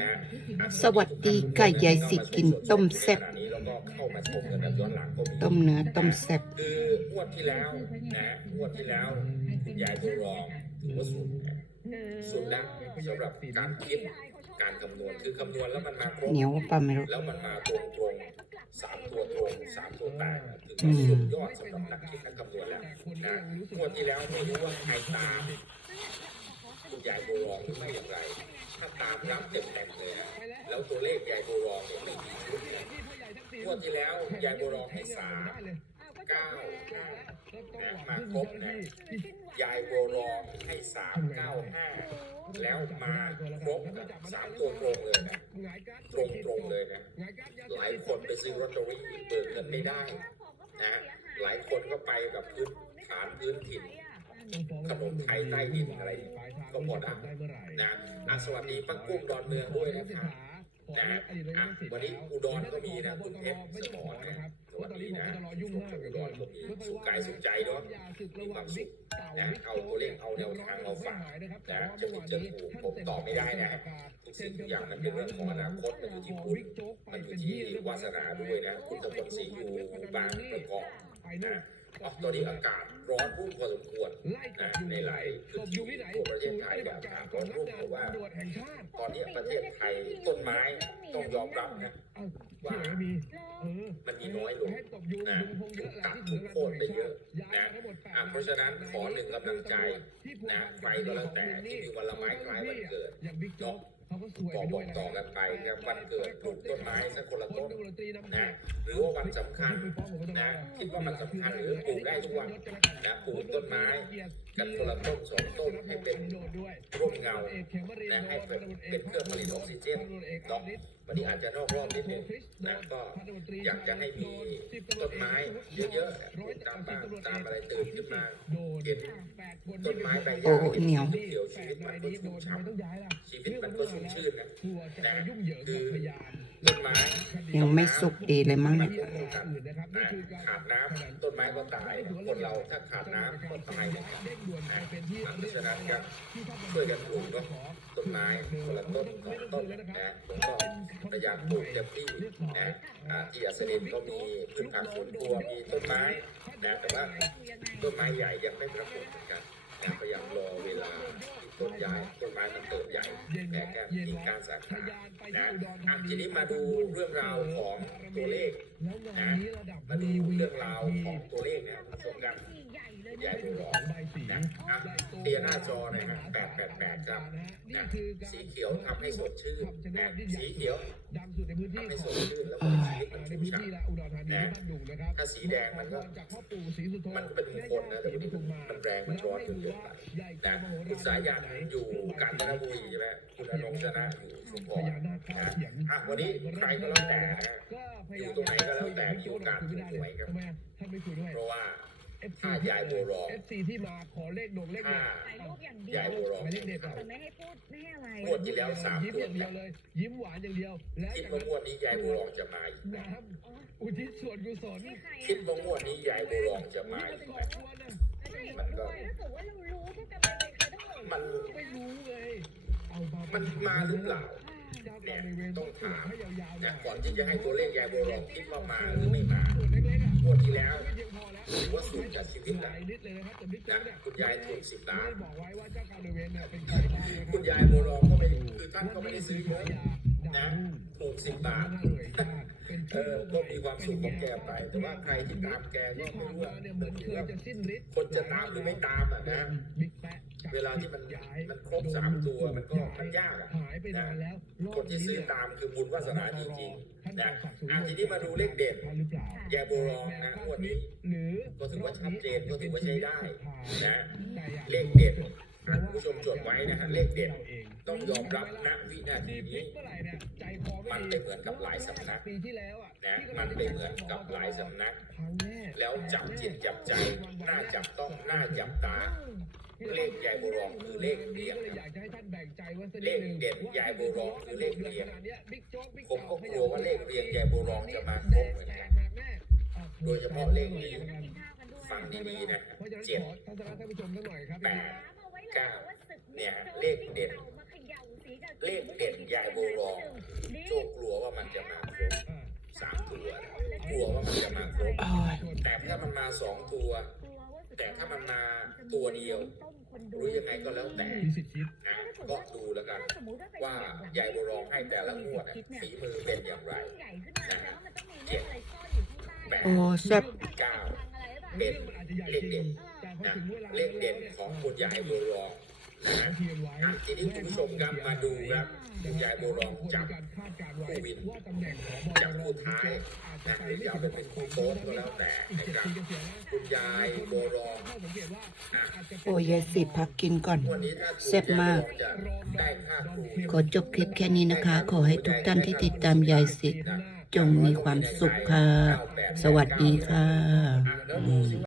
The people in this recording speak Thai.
นะอะสวัสดีค่ะยายสิกินต้มแซ่บขณะนี้เราก็เข้ามาชมกันแบบย้อนหลังก็มีต้มเนื้อต้มแซ่บคืองวดที่แล้วนะงวดที่แล้วคุณยายบัวรองถือว่าสุดนะสุดนะสำหรับการคิดการคำนวณคือคำนวณแล้วมันมาครบเหนียวป่ะไม่รู้แล้วมันมาตรงตรงๆสามตัวตรงสามตัวแตกถือว่าสุดยอดสำหรับนักคิดนักคำนวณแล้วนะงวดที่แล้วไม่รู้ว่าใครตามคุณ ยายบัวรองหรือไม่อย่างไร ถ้าตามนับเต็มเต็มเลยนะแล้วตัวเลขยายบัวรองเนี่ยไม่มีชุดนะงวดที่แล้วยายบัวรองให้สามเก้าห้านะมาครบนะยายบัวรองให้สามเก้าห้าแล้วมาครบสามตัวตรงเลยนะตรงตรงเลยนะหลายคนไปซื้อลอตเตอรี่เบิกเงินไม่ได้นะหลายคนก็ไปกับพื้นฐานพื้นถิ่น ขนมไทยใต้ดินอะไรก็พอได้นะอะสวัสดีปักกุ้งดอนเมืองด้วยนะครับนะอะวันนี้อุดรก็มีนะคุณเพชรสมรนะสวัสดีนะอุดรก็มีสุขกายสุขใจเนาะมีความสุขนะเอาตัวเลขเอาแนวทางเอาฝากนะจะผิดจะถูกผมตอบไม่ได้นะทุกสิ่งทุกอย่างมันเป็นเรื่องของอนาคตมันอยู่ที่คุณมันอยู่ที่วาสนาด้วยนะ คุณตะวันศรีอยู่บางประกอบนะ ตอนนี้อากาศร้อนรุ่มพอสมควรนะในหลายพื้นที่ทั่วประเทศไทยเนี่ยอากาศร้อนรุ่มเพราะว่า ตอนนี้ประเทศไทยต้นไม้ต้องยอมรับนะว่ามันมีน้อยลงนะถูกตัดถูกโค่นไปเยอะนะอะเพราะฉะนั้นขอหนึ่งกำลังใจนะใครก็แล้วแต่ที่มีวันละไม้คล้ายวันเกิดเนาะบอ กบอกต่อกันไปครับวันเกิดปลูกต้นไม้สักคนละต้นนะหรือว่าวันสำคัญนะคิดว่ามันสำคัญหรือปลูกได้ทุกวันนะปลูกต้นไม้ กันคนละต้นสองต้นให้เป็นร่มเงานะให้เป็นเป็นเครื่องผลิตออกซิเจนเนาะวันนี้อาจจะนอกรอบนิดนึงนะก็อยากจะให้มีต้นไม้เยอะๆปลูกตามบ้านตามอะไรตื่นขึ้นมาเห็นต้นไม้ใบหโอ้ญ้าเหนียวเขียวชีวิตมันก็ชุ่มฉ่ำชีวิตมันก็ชุ่มชื่นนะนะคือต้นไม้ยังไม่สุกดีเลยมั้งมัเนี่ยนต้องกันนะขาดน้ำต้นไม้ก็ตายคนเราถ้าขาดน้ำก็ตายนะเพราะฉะนั้นครับช่วยกันปลูกเนต้นไม้คนละต้นสองต้นนะผมก็พยายามปลูกเต็มที่นะที่อัสดินก็มีพืชผักสวนครัวมีต้นไม้นะแต่ว่าต้นไม้ใหญ่ยังไม่ปรากฏเหมือนกันนะพยายามรอเวลาที่ต้นใหญ่ต้นไม้มันเติบใหญ่แก่แก่กิ่งก้านสาขานะอะทีนี้มาดูเรื่องราวของตัวเลขนะมาดูเรื่องราวของตัวเลขนะผสมกัน ใหญ่บัวรองนะอะเตียหน้าจอหนะฮะ888ครับนะสีเขียวทำให้สดชื่นนะสีเขียวดังสุดในพื้นที่ทำให้สดชื่นแล้วก็ชีวิตมันชุ่มฉ่ำนะถ้าสีแดงมันก็มันเป็นมงคลนะแต่วันนี้มันแรงมันร้อนจนเกินไปนะคุณสายยันอยู่กาญจนบุรีใช่ไหมคุณอนงชนะอยู่ชุมพพรญานะเก้าเสียงอะวันนี้ใครก็แล้วแต่อยู่ตรงไหนก็แล้วแต่มีโอกาสถูกหวยครับทำไมท่านไม่คุยด้วย เพราะว่า FC ถ้ายายบัวรอง FC ที่มาขอเลขดงเลขถ้าเด็ดถ่ายรูปอย่างเดียายยวบัวรองไม่เลขเด็ดแต่ไม่ให้พูดไม่ให้อะไรงวดที่แล้วสามยิ้มตัวอย่างเดียวเลย ยิ้มหวานอย่างเดียว และคิดว่างวดนี้ยายบัวรองจะมาอีกไหมน้ำอุทิศส่วนกุศลให้ใครคิดว่างวดนี้ยายบัวรองจะมาอีกไหมชวนนะมันก็ถ้าเกิดว่าเรารู้ที่จะไปเป็นใครต้องบอกมันไม่รู้ไงเอามามันมาหรือเปล่า เจ้ากรรมนายเวรต้องถาม ให้ยาวๆหน่นะอยก่อนที่จะให้ตัวเลขยายบัวรองคิดว่ามาหรือไม่มาส่วนเล็กๆอะงวดที่แล้ว ไม่เพียงพอแล้วถือว่าสุดจากชีวิตหนะลายนิดเลยนะครับแต่บิ๊กนะโจ๊กเนี่ยคุณยายถูกสิบล้านไม่ได้บอกไว้ว่าเจ้ากรรมนายเวรเนี่ยเป็นใครบ้างนะครับคุณยายบัวรองก็ไม่คือท่านก็ไม่ได้ซื้อเยอะนะถูกสิบบาทเออก็มีความสุขของแกไป แต่ว่าใครที่ตามแกก็ที่ไม่ผ่านรู้มาว่าเนี่ยเหมือนเคยจะสิ้นฤทธิ์คนจะตามหรือไม่ตามอะนะบิ๊กแปะ เวลาที่มันมันครบสามตัวมันก็มันยากอะหายไปนานแล้วคนที่ซื้อตามคือบุญวาสนาจริงๆนะอะทีนี้มาดูเลขเด่นหรือเปล่ายายบัวรองนะงวดนี้หรือก็ถือว่าชัดเจนก็ถือว่าใช้ได้นะแต่อยากเลขเด่น อะคุณผู้ชมจดไว้นะฮะเลขเด่นต้องยอมรับณวินาทีนี้มันไปดีเหมือนกับหลายสำนักปีที่แล้วนะมันไปเหมือนกับหลายสำนัก แล้วจับจิตจับใจหน่าจับต้องหน่าจับตา เลขยายบัวรองคือเลขเรียงเลยอยากจะใหญ่บ่งใจไว้สักเลนิดขเด่นยายบัวรองคือเลขเรียงผมก็กลัวว่าเลขเรียงยายบัวรองจะมาครบเหมือนกันโดยเฉพาะเลขนี้ฟังดีๆนะเจ็ดแปด เก้าเนี่ยเลขเด่นมาเขย่าสีกับเลขเด่นยายโบรองโชคกลัวว่ามันจะมาครบสามตัวนะกลัวว่ามันจะมาครบโอ้ยแต่ถ้ามันมาสองตัว แต่ถ้ามันมาตัวเดียวหรือยังไงก็แล้วแต่มีสิทธิ์คิดนะก็ดูแล้วกัน ว่ายายโบรองให้แต่ละงวดอะฝีมือเป็นอย่างไรใหญ่ขึ้นมาแล้วมันต้องมีเลขอะไรซ่อนอยู่ข้างใต้แปดโอ้แซ่บเก้าอะไรหรือเปล่าเป็นมันอาจจะใหญ่เลขจริเด่งนแต่พอ นะถึงเวลาเลขเด่นของคุณยายโบรองนะเทียนไว้อะทีนี้คุณผู้ชมครับมาดูครับคุณยายโบรองจับการคาดการณ์ไว้ผู้วินว่าตำแหน่งของจับผู้ท้ายนะหรือจะเอาไปเป็นคู่โต๊ดก็แล้วแต่อีกนะเจ็ดครับปีเกษียณนะคุณยายโบรองข้อสังเกตว่าอาจจะเป็นโอ้ยยายสิพักกินก่อน วันนี้ถ้าแซ่บมากจะได้ค่าครูขอจบคลิปแค่นี้นะคะ ขอให้ทุกท่านที่ติดตามยายสิจงมีความสุขค่ะ สวัสดีค่ะ อะแล้วดูสิ